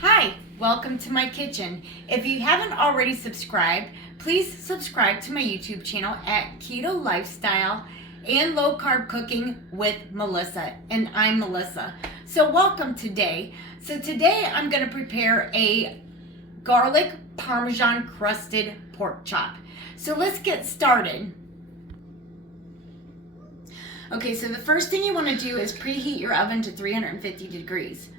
Hi, welcome to my kitchen. If you haven't already subscribed, please subscribe to my YouTube channel at Ketolifestyle and Low Carb Cooking with Melissa. And I'm Melissa. So welcome today. So today I'm going to prepare a garlic Parmesan crusted pork chop. So let's get started. Okay, so the first thing you want to do is preheat your oven to 350 degrees.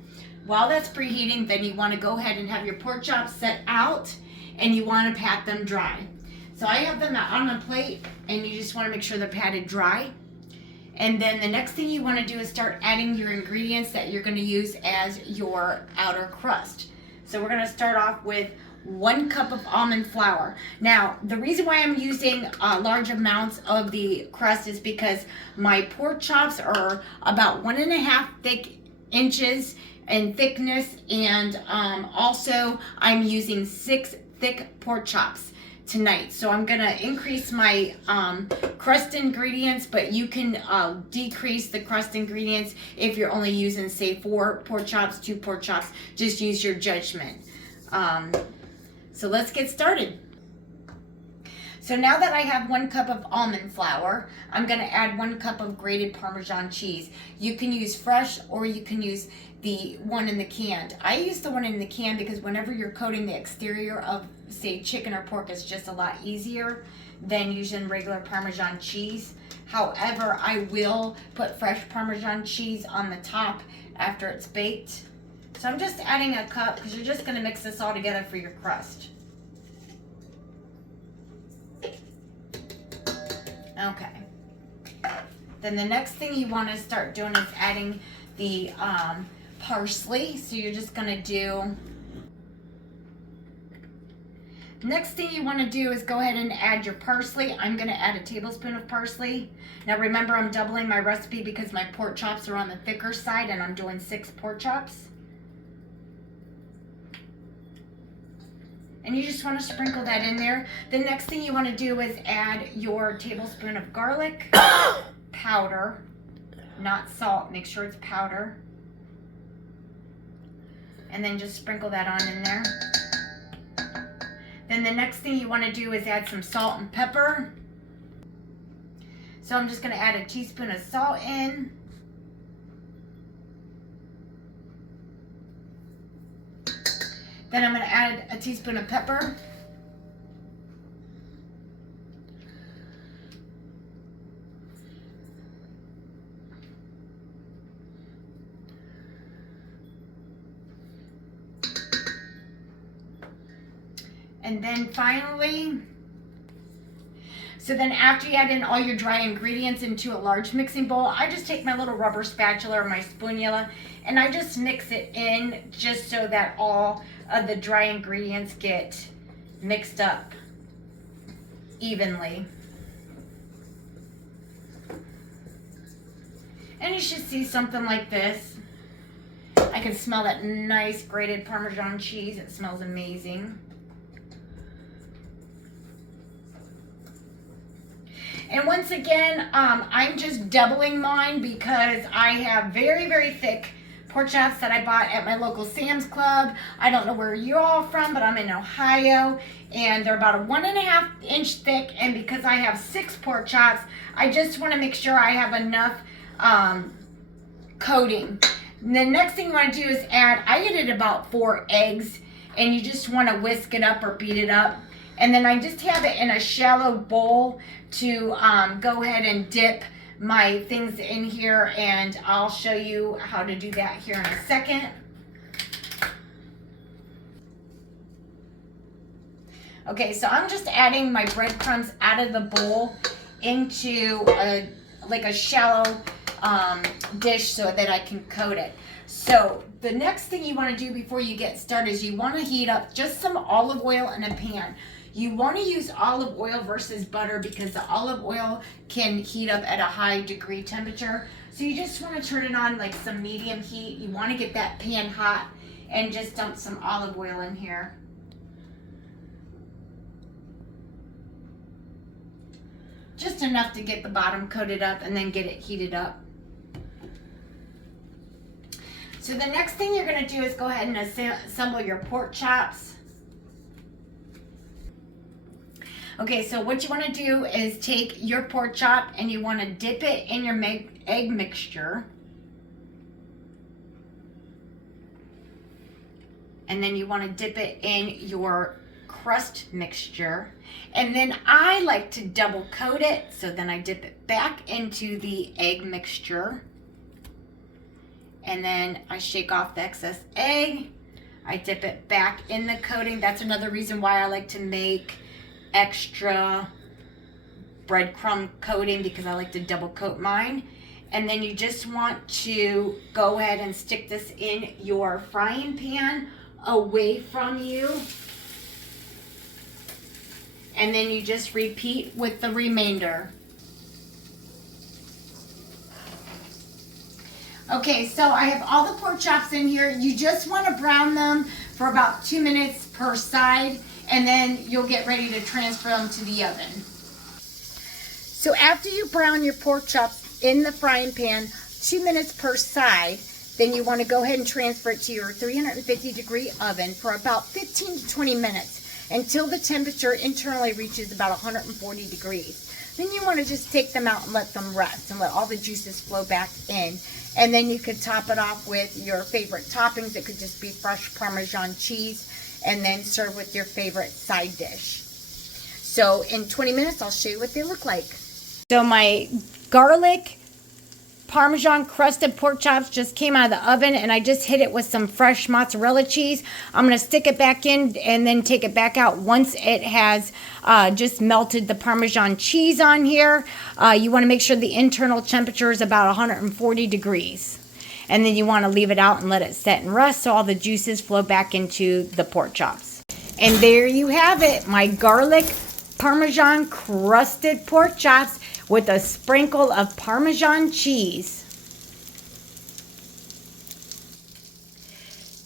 While that's preheating, then you want to go ahead and have your pork chops set out and you want to pat them dry. So I have them on a plate and you just want to make sure they're patted dry. And then the next thing you want to do is start adding your ingredients that you're going to use as your outer crust. So we're going to start off with 1 cup of almond flour. Now, the reason why I'm using large amounts of the crust is because my pork chops are about 1.5 inches in thickness, and also I'm using 6 thick pork chops tonight. So I'm gonna increase my crust ingredients, but you can decrease the crust ingredients if you're only using, say, 4 pork chops, 2 pork chops. Just use your judgment. So let's get started. So now that I have 1 cup of almond flour, I'm gonna add 1 cup of grated Parmesan cheese. You can use fresh or you can use the one in the can. I use the one in the can because whenever you're coating the exterior of, say, chicken or pork, it's just a lot easier than using regular Parmesan cheese. However, I will put fresh Parmesan cheese on the top after it's baked. So I'm just adding a cup because you're just gonna mix this all together for your crust. Okay. Then the next thing you want to start doing is adding the parsley. So you're just going to do... Next thing you want to do is go ahead and add your parsley. I'm going to add a tablespoon of parsley. Now remember, I'm doubling my recipe because my pork chops are on the thicker side and I'm doing 6 pork chops. And you just want to sprinkle that in there. The next thing you want to do is add your tablespoon of garlic powder, not salt. Make sure it's powder. And then just sprinkle that on in there. Then the next thing you want to do is add some salt and pepper. So I'm just going to add a teaspoon of salt in. Then I'm going to add a teaspoon of pepper. And then finally, so then after you add in all your dry ingredients into a large mixing bowl, I just take my little rubber spatula or my spoonula and I just mix it in just so that all of the dry ingredients get mixed up evenly. And you should see something like this. I can smell that nice grated Parmesan cheese. It smells amazing. And once again, I'm just doubling mine because I have very, very thick pork chops that I bought at my local Sam's Club. I don't know where you're all from, but I'm in Ohio, and they're about a 1.5 inch thick. And because I have 6 pork chops, I just want to make sure I have enough coating. And the next thing you want to do is add, I get it about 4 eggs, and you just want to whisk it up or beat it up. And then I just have it in a shallow bowl to go ahead and dip my things in here, and I'll show you how to do that here in a second. Okay, so I'm just adding my breadcrumbs out of the bowl into like a shallow dish so that I can coat it. So the next thing you want to do before you get started is you want to heat up just some olive oil in a pan. You want to use olive oil versus butter because the olive oil can heat up at a high degree temperature. So you just want to turn it on like some medium heat. You want to get that pan hot and just dump some olive oil in here. Just enough to get the bottom coated up and then get it heated up. So the next thing you're going to do is go ahead and assemble your pork chops. Okay, so what you want to do is take your pork chop and you want to dip it in your egg mixture. And then you want to dip it in your crust mixture. And then I like to double coat it, so then I dip it back into the egg mixture. And then I shake off the excess egg. I dip it back in the coating. That's another reason why I like to make extra breadcrumb coating, because I like to double coat mine. And then you just want to go ahead and stick this in your frying pan away from you. And then you just repeat with the remainder. Okay, so I have all the pork chops in here. You just want to brown them for about 2 minutes per side, and then you'll get ready to transfer them to the oven. So after you brown your pork chops in the frying pan 2 minutes per side, then you want to go ahead and transfer it to your 350-degree oven for about 15 to 20 minutes until the temperature internally reaches about 140 degrees. Then you want to just take them out and let them rest and let all the juices flow back in. And then you could top it off with your favorite toppings. It could just be fresh Parmesan cheese, and then serve with your favorite side dish. So in 20 minutes, I'll show you what they look like. So my garlic Parmesan crusted pork chops just came out of the oven, and I just hit it with some fresh mozzarella cheese. I'm going to stick it back in and then take it back out once it has just melted the Parmesan cheese on here. You want to make sure the internal temperature is about 140 degrees. And then you want to leave it out and let it set and rest so all the juices flow back into the pork chops. And there you have it, my garlic Parmesan crusted pork chops with a sprinkle of Parmesan cheese.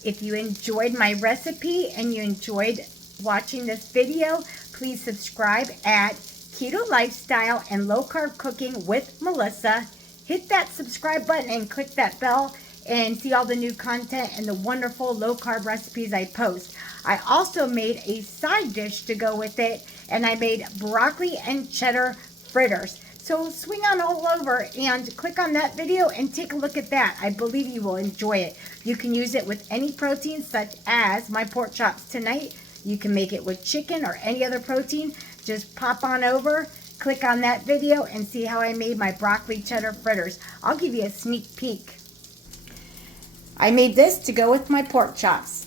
If you enjoyed my recipe and you enjoyed watching this video, please subscribe at Ketolifestyle and Low Carb Cooking with Melissa. Hit that subscribe button and click that bell and see all the new content and the wonderful low carb recipes I post. I also made a side dish to go with it, and I made broccoli and cheddar fritters. So swing on all over and click on that video and take a look at that. I believe you will enjoy it. You can use it with any protein, such as my pork chops tonight. You can make it with chicken or any other protein. Just pop on over, click on that video, and see how I made my broccoli cheddar fritters. I'll give you a sneak peek. I made this to go with my pork chops.